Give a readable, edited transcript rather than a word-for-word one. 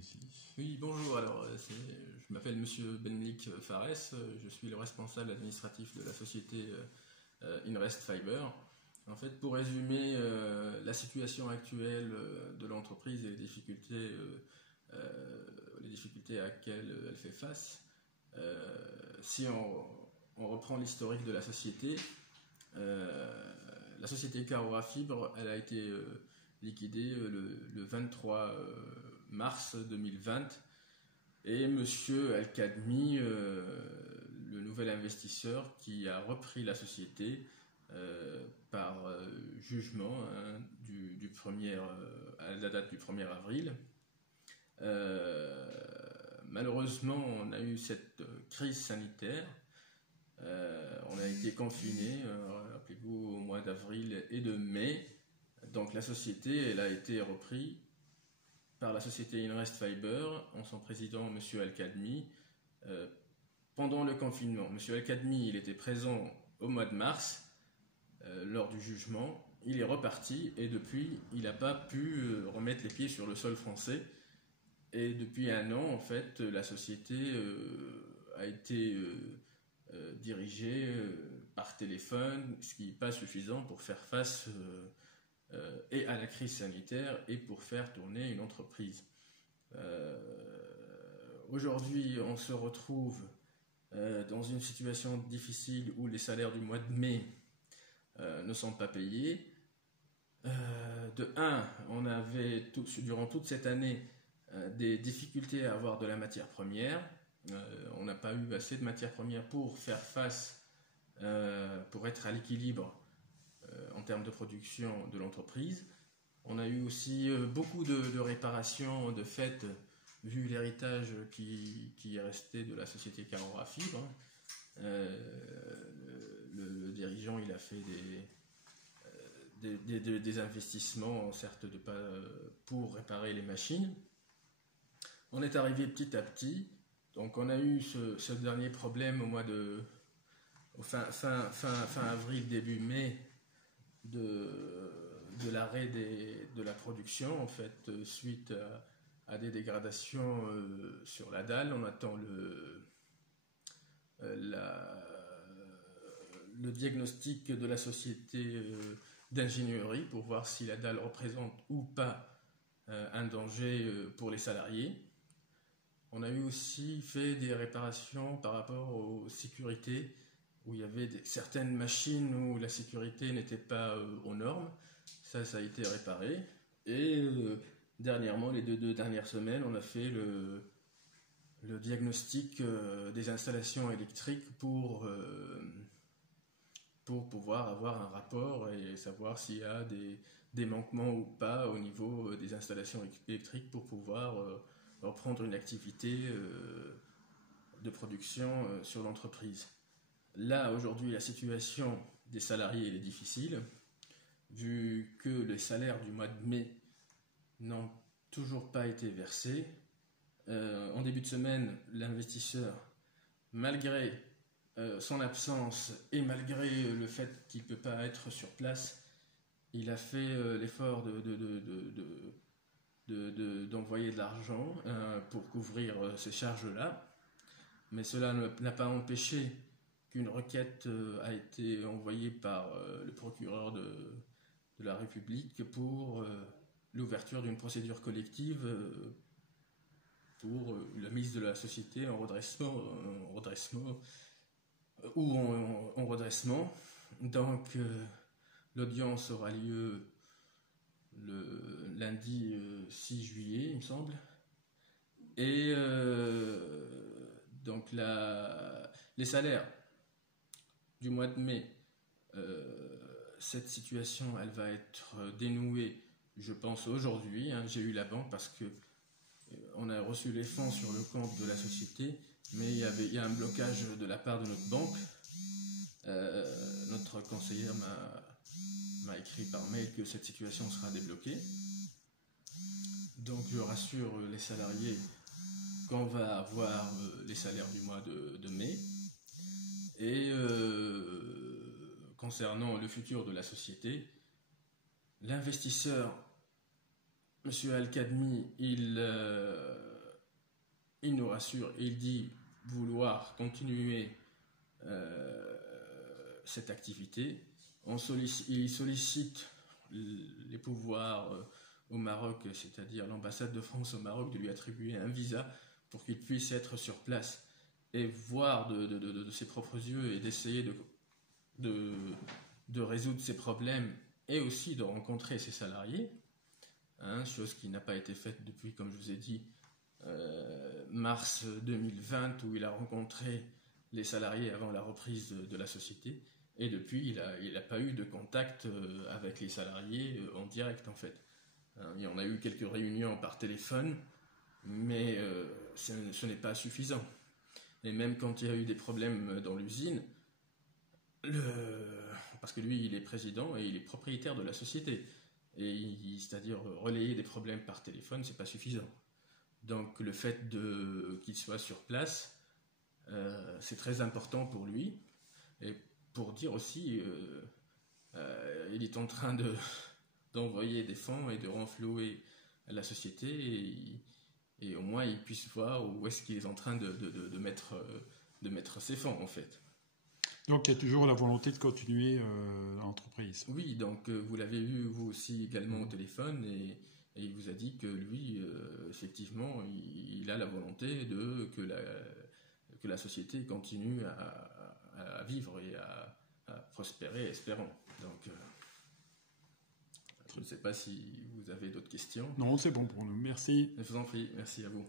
ici. Oui, bonjour. Alors, je m'appelle Monsieur Benlik Fares. Je suis le responsable administratif de la société Inrest Fiber. En fait, pour résumer la situation actuelle de l'entreprise et les difficultés à laquelle elle fait face, si on reprend l'historique de la société Carora Fibre, elle a été liquidée le 23 mars 2020 et Monsieur Al-Kadmi, le nouvel investisseur qui a repris la société par jugement à la date du 1er avril. Malheureusement, on a eu cette crise sanitaire. On a été confinés, rappelez-vous, au mois d'avril et de mai. Donc la société, elle a été reprise par la société Inrest Fiber, en son président, M. Al-Kadmi, pendant le confinement. M. Al-Kadmi, il était présent au mois de mars, lors du jugement. Il est reparti et depuis, il n'a pas pu remettre les pieds sur le sol français. Et depuis un an, en fait, la société a été dirigée par téléphone, ce qui n'est pas suffisant pour faire face et à la crise sanitaire et pour faire tourner une entreprise. Aujourd'hui, on se retrouve dans une situation difficile où les salaires du mois de mai ne sont pas payés. On avait durant toute cette année des difficultés à avoir de la matière première. On n'a pas eu assez de matière première pour faire face, pour être à l'équilibre en termes de production de l'entreprise. On a eu aussi beaucoup de réparations de fait, vu l'héritage qui est resté de la société Carora Fibre. Le dirigeant, il a fait des investissements, certes pour réparer les machines. On est arrivé petit à petit. Donc on a eu ce dernier problème fin avril, début mai, de l'arrêt de la production, en fait, suite à des dégradations sur la dalle. On attend le diagnostic de la société d'ingénierie pour voir si la dalle représente ou pas un danger pour les salariés. On a eu aussi fait des réparations par rapport aux sécurités, où il y avait certaines machines où la sécurité n'était pas aux normes. Ça a été réparé. Et dernièrement, les deux dernières semaines, on a fait le diagnostic des installations électriques pour pouvoir avoir un rapport et savoir s'il y a des manquements ou pas au niveau des installations électriques pour pouvoir reprendre une activité de production sur l'entreprise. Là, aujourd'hui, la situation des salariés est difficile, vu que les salaires du mois de mai n'ont toujours pas été versés. En début de semaine, l'investisseur, malgré son absence et malgré le fait qu'il ne peut pas être sur place, il a fait l'effort d'envoyer de l'argent pour couvrir ces charges-là. Mais cela n'a pas empêché qu'une requête a été envoyée par le procureur de la République pour l'ouverture d'une procédure collective pour la mise de la société en redressement. Donc l'audience aura lieu le lundi 6 juillet, il me semble. Et donc les salaires du mois de mai, cette situation, elle va être dénouée, je pense, aujourd'hui. J'ai eu la banque parce que on a reçu les fonds sur le compte de la société, mais il y a un blocage de la part de notre banque. Notre conseillère m'a écrit par mail que cette situation sera débloquée. Donc je rassure les salariés qu'on va avoir les salaires du mois de mai. Et concernant le futur de la société, l'investisseur, M. Al-Kadmi, il il nous rassure, il dit vouloir continuer cette activité. Il sollicite les pouvoirs au Maroc, c'est-à-dire l'ambassade de France au Maroc, de lui attribuer un visa pour qu'il puisse être sur place et voir de ses propres yeux et d'essayer de résoudre ses problèmes et aussi de rencontrer ses salariés, hein, chose qui n'a pas été faite depuis, comme je vous ai dit, mars 2020, où il a rencontré les salariés avant la reprise de la société, et depuis il n'a pas eu de contact avec les salariés en direct en fait. Et on a eu quelques réunions par téléphone, mais ce n'est pas suffisant. Et même quand il y a eu des problèmes dans l'usine, parce que lui il est président et il est propriétaire de la société, c'est-à-dire relayer des problèmes par téléphone, c'est pas suffisant. Donc le fait qu'il soit sur place, c'est très important pour lui. Et pour dire aussi, il est en train d'envoyer des fonds et de renflouer la société, et au moins il puisse voir où est-ce qu'il est en train de mettre ses fonds en fait. Donc il y a toujours la volonté de continuer l'entreprise. Oui, donc vous l'avez eu vous aussi également au téléphone, et il vous a dit que lui, effectivement, il a la volonté que la société continue à vivre et à prospérer, espérons. Donc, je ne sais pas si vous avez d'autres questions. Non, c'est bon pour nous. Merci. Je vous en prie, merci à vous.